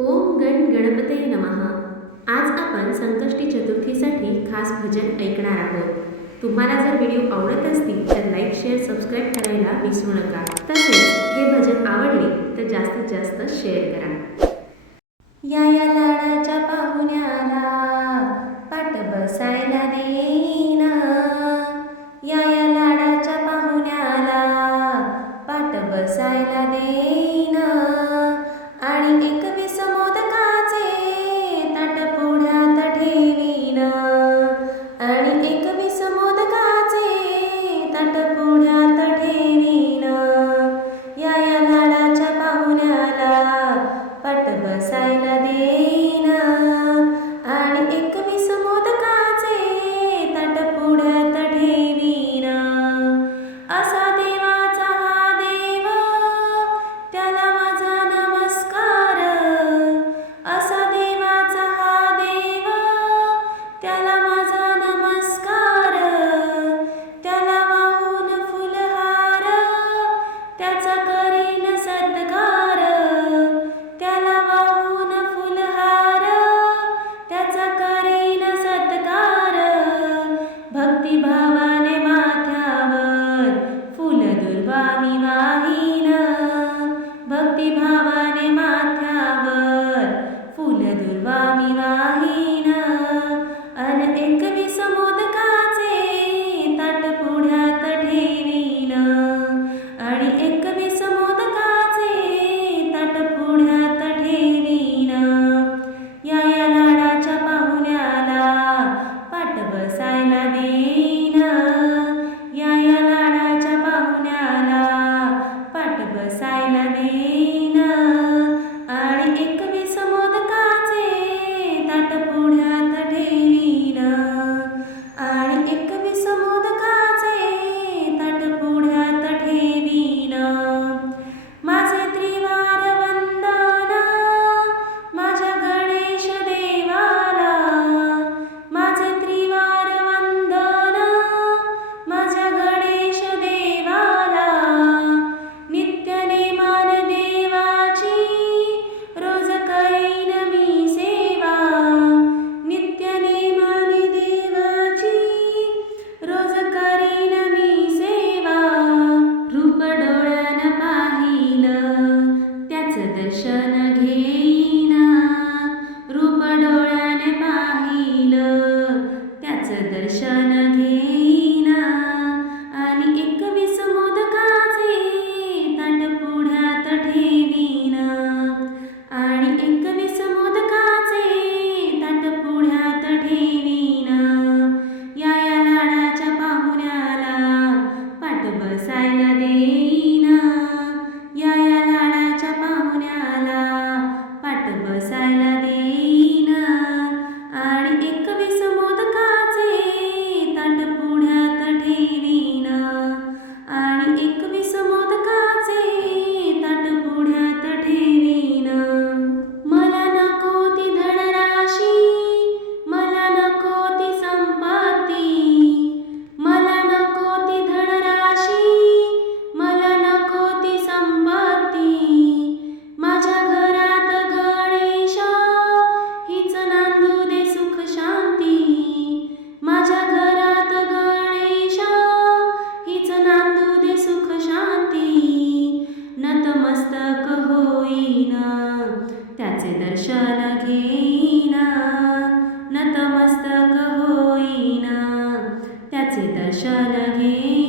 ओम गण गणपतये नमः. आज आपण संकष्टी चतुर्थीसाठी खास भजन ऐकणार आहोत. तुम्हाला जर व्हिडिओ आवडत असतील तर लाईक, शेअर, सबस्क्राईब करायला विसरू नका. तसेच हे भजन आवडले तर जास्तीत जास्त शेअर करा. या लाडाच्या पाहुण्याला पाट बसायला देईना. या लाडाच्या पाहुण्याला पाट बसायला देईना. आणि एक मोदकाचे ताट पुढ्यात ठेवीन. आणि एक मोदकाचे ताट पुढ्यात ठेवीन. या लाडाच्या पाहुण्याला पाट बसायला देईन. आणि एक मोदकाचे ताट पुढ्यात ठेवीन. असा देवाचा हा देव त्याला माझा नमस्कार. असा देवाचा हा देव त्याला माझा नमस्कार. त्याला वाहून फुलहार त्याचा करीन सत्कार. त्याला वाहून फुलहार त्याचा करीन सत्कार. भक्तिभावाने माथ्यावर फुल दुर्वा मी वाहीन. भक्तिभावाने माथ्यावर फुल दुर्वा मी वाहीन. अन एक मोदकाचे ताट पुढ्यात ठेवीन. आणि एक मोदकाचे ताट पुढ्यात ठेवीन. या लाडाच्या पाहुण्याला पाट बसायला देईन. या लाडाच्या पाहुण्याला पाट बसायला देईन. आणि एक मोदकाचे ताट पुढ्यात ठेवीन. आणि एक मोदकाचे ताट पुढ्यात ठेवीन. माझे त्रिवार वंदन माझ्या गणेश देवाला. माझे त्रिवार वंदन माझ्या गणेश देवाला. नित्य नेमान देवाची रोज करीन मी सेवा. नित्य नेमान देवाची रोज करीन मी सेवा. रूप डोळ्यानं पाहिलं त्याचं दर्शन घेईन. रूप डोळ्याने पाहिलं त्याचं दर्शन घेईन. आणि एक मोदकाचे ताट पुढ्यात ठेवीन. आणि एक मोदकाचे ताट पुढ्यात ठेवीन. या लाडाच्या पाहुण्याला पाट बसायला देईन. या लाडाच्या पाहुण्याला पाट बसायला देईन. आणि एक मोदकाचे ताट पुढ्यात ठेवीन. आणि एक मोदकाचे ताट पुढ्यात ठेवीन. मला नको ती धनराशी. मला नको ती संपत्ती. मला नको ती धनराशी. मला नको ती संपत्ती. माझ्या घरात गणेश हीच नांदू दे सुख शांती. माझ्या घरात गणेश हीच नांदू दे सुख शांती. नतमस्तक होईन त्याचे दर्शन घेईन. नतमस्तक होईन त्याचे दर्शन घेईन.